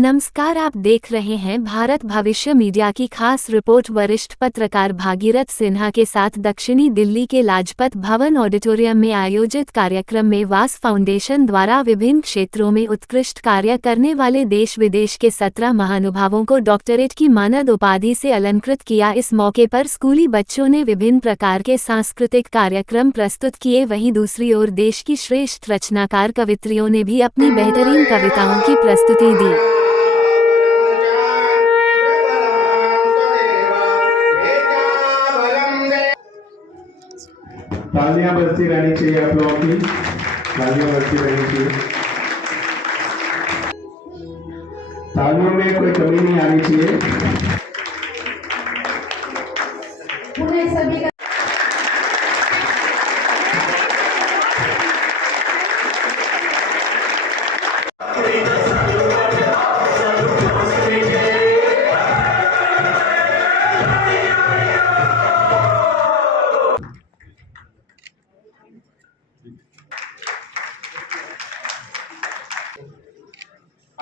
नमस्कार, आप देख रहे हैं भारत भविष्य मीडिया की खास रिपोर्ट। वरिष्ठ पत्रकार भागीरथ सिन्हा के साथ दक्षिणी दिल्ली के लाजपत भवन ऑडिटोरियम में आयोजित कार्यक्रम में वास फाउंडेशन द्वारा विभिन्न क्षेत्रों में उत्कृष्ट कार्य करने वाले देश विदेश के 17 महानुभावों को डॉक्टरेट की मानद उपाधि से अलंकृत किया। इस मौके पर स्कूली बच्चों ने विभिन्न प्रकार के सांस्कृतिक कार्यक्रम प्रस्तुत किए। वहीं दूसरी ओर देश की श्रेष्ठ रचनाकार कवित्रियों ने भी अपनी बेहतरीन कविताओं की प्रस्तुति दी। तालियां बजती रहनी चाहिए, आप लोगों की तालियां बजती रहनी चाहिए। तालियों में कोई कमी नहीं आनी चाहिए।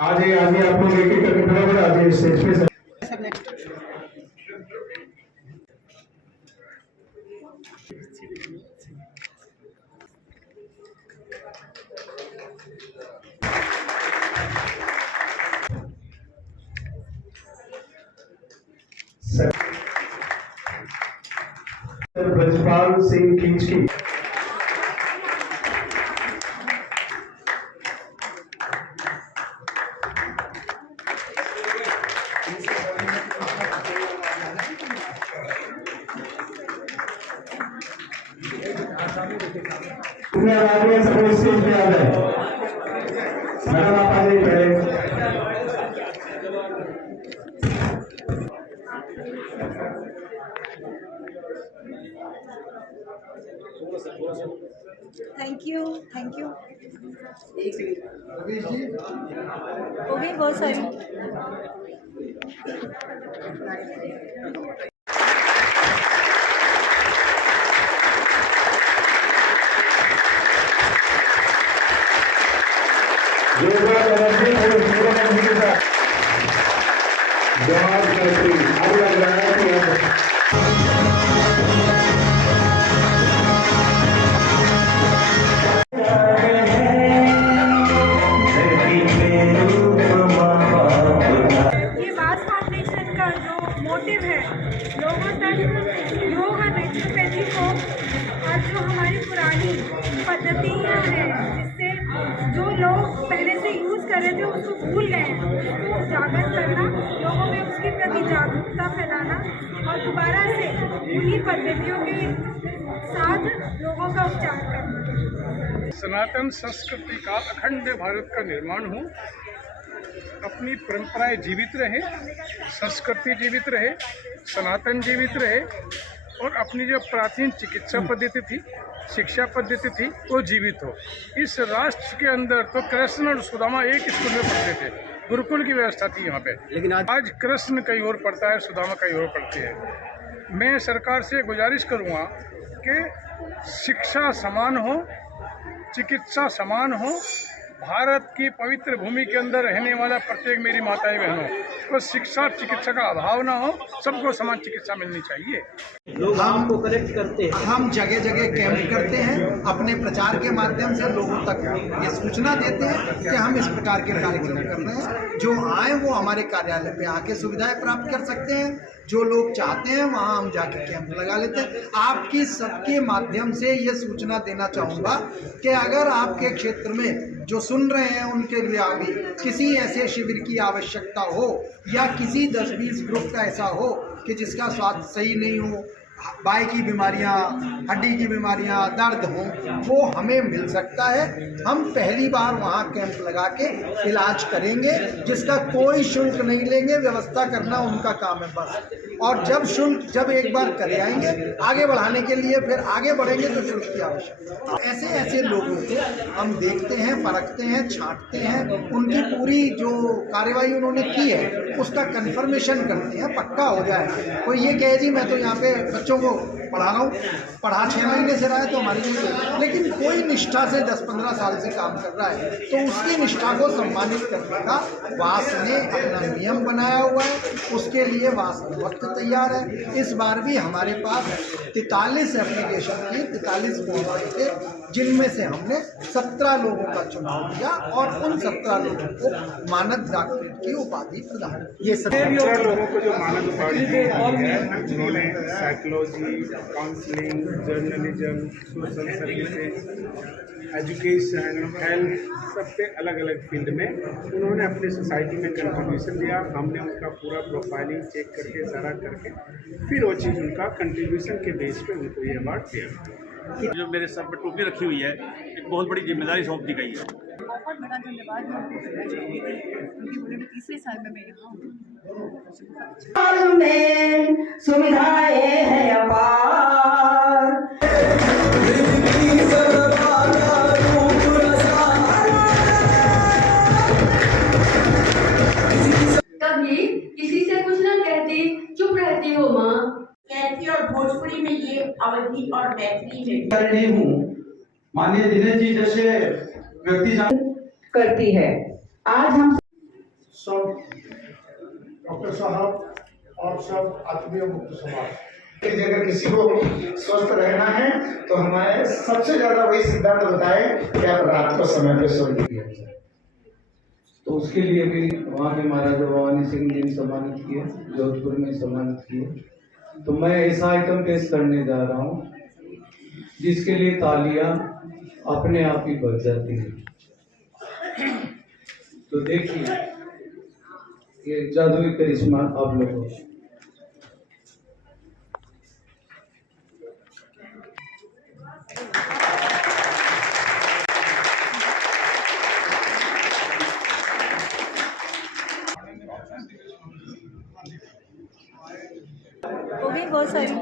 सभी आगे आप लोग एक एक करके बराबर आगे स्टेज पे ब्रजपाल सिंह खींची। सब स्टेज पे आ जाए। मैडम आप आ जाइए पहले। थैंक यू वो भी बहुत सारी मोटिव है लोगों तक योग और नेचुरोपैथी को और जो हमारी पुरानी पद्धतियाँ हैं जिससे जो लोग पहले से यूज़ कर रहे थे उसको भूल गए हैं, उसको उजागर करना, लोगों में उसके प्रति जागरूकता फैलाना और दोबारा से उन्हीं पद्धतियों के साथ लोगों का उपचार करना। सनातन संस्कृति का अखंड भारत का निर्माण हो, अपनी परंपराएं जीवित रहे, संस्कृति जीवित रहे, सनातन जीवित रहे और अपनी जो प्राचीन चिकित्सा पद्धति थी, शिक्षा पद्धति थी, वो जीवित हो। इस राष्ट्र के अंदर तो कृष्ण और सुदामा एक स्कूल में पढ़ते थे, गुरुकुल की व्यवस्था थी यहाँ पे, लेकिन आज कृष्ण कहीं और पढ़ता है, सुदामा कहीं और पढ़ती है। मैं सरकार से गुजारिश करूँगा कि शिक्षा समान हो, चिकित्सा समान हो, भारत की पवित्र भूमि के अंदर रहने वाला प्रत्येक मेरी माताएं बहनों को शिक्षा चिकित्सा का अभाव ना हो, सबको समान चिकित्सा मिलनी चाहिए। लोग हमको कलेक्ट करते हैं, हम जगह जगह कैंप करते हैं, अपने प्रचार के माध्यम से लोगों तक ये सूचना देते हैं कि हम इस प्रकार के कार्यक्रम कर रहे हैं। जो आए वो हमारे कार्यालय पे आके सुविधाएं प्राप्त कर सकते हैं, जो लोग चाहते हैं वहाँ हम जाके कैंप लगा लेते हैं। आपकी सबके माध्यम से ये सूचना देना चाहूँगा कि अगर आपके क्षेत्र में जो सुन रहे हैं उनके लिए अभी किसी ऐसे शिविर की आवश्यकता हो या किसी 10-20 ग्रुप का ऐसा हो कि जिसका स्वास्थ्य सही नहीं हो, बाई की बीमारियां, हड्डी की बीमारियां, दर्द हो, वो हमें मिल सकता है। हम पहली बार वहाँ कैंप लगा के इलाज करेंगे, जिसका कोई शुल्क नहीं लेंगे, व्यवस्था करना उनका काम है बस। और जब एक बार करे आएंगे, आगे बढ़ाने के लिए फिर आगे बढ़ेंगे तो शुल्क की आवश्यकता। ऐसे लोगों को हम देखते हैं, परखते हैं, छांटते हैं, उनकी पूरी जो कार्रवाई उन्होंने की है उसका कन्फर्मेशन करते हैं, पक्का हो जाए। कोई ये कहे जी मैं तो यहाँ पे बच्चों को पढ़ा रहा हूँ, पढ़ा 6 महीने से रहा है तो हमारी नहीं, लेकिन कोई निष्ठा से 10-15 साल से काम कर रहा है तो उसकी निष्ठा को सम्मानित करने का वास ने अपना नियम बनाया हुआ है, उसके लिए वास वक्त तैयार है। इस बार भी हमारे पास 43 एप्लीकेशन की 43 फॉर्म आए थे, जिनमें से हमने 17 लोगों का चुनाव किया और उन 17 लोगों को मानद डॉक्टरेट की उपाधि प्रदान की। ये 17 लोगों को जो मानद उपाधि दी है, उन्होंने psychology, counselling, journalism, social services, education, health, सब पे अलग अलग फील्ड में उन्होंने अपनी सोसाइटी में कंट्रीब्यूशन दिया। हमने उनका पूरा प्रोफाइलिंग चेक करके सारा करके फिर वो चीज़ उनका कंट्रीब्यूशन के बेस पे उनको ये अवार्ड दिया। जो मेरे सर पर टोपी रखी हुई है, एक बहुत बड़ी जिम्मेदारी सौंप दी गई है। बहुत बड़ा धन्यवाद मैं उनको देना चाहूँगी क्योंकि पूरे 30वें साल में मैं यहाँ हूँ। में सुविधाएं हैं अपार, कभी किसी से कुछ ना कहती, चुप रहती हो माँ। मैथिली और भोजपुरी में ये अवधि और मैथिली में रही हूँ। माननीय दिनेश जी जैसे व्यक्ति करती है। आज हम सब डॉक्टर साहब और सब आत्मीय मुक्त समाज, अगर किसी को स्वस्थ रहना है तो हमारे सबसे ज्यादा वही सिद्धांत बताए कि आप रात को समय पे सोइए। तो उसके लिए भी वहाँ के महाराजा भवानी सिंह जी ने सम्मानित किए, जोधपुर में सम्मानित किए। तो मैं ऐसा आइटम पेश करने जा रहा हूँ जिसके लिए तालियां अपने आप ही बज जाती हैं। तो देखिए ये जादुई करिश्मा आप लोगों को। वो भी बहुत सारी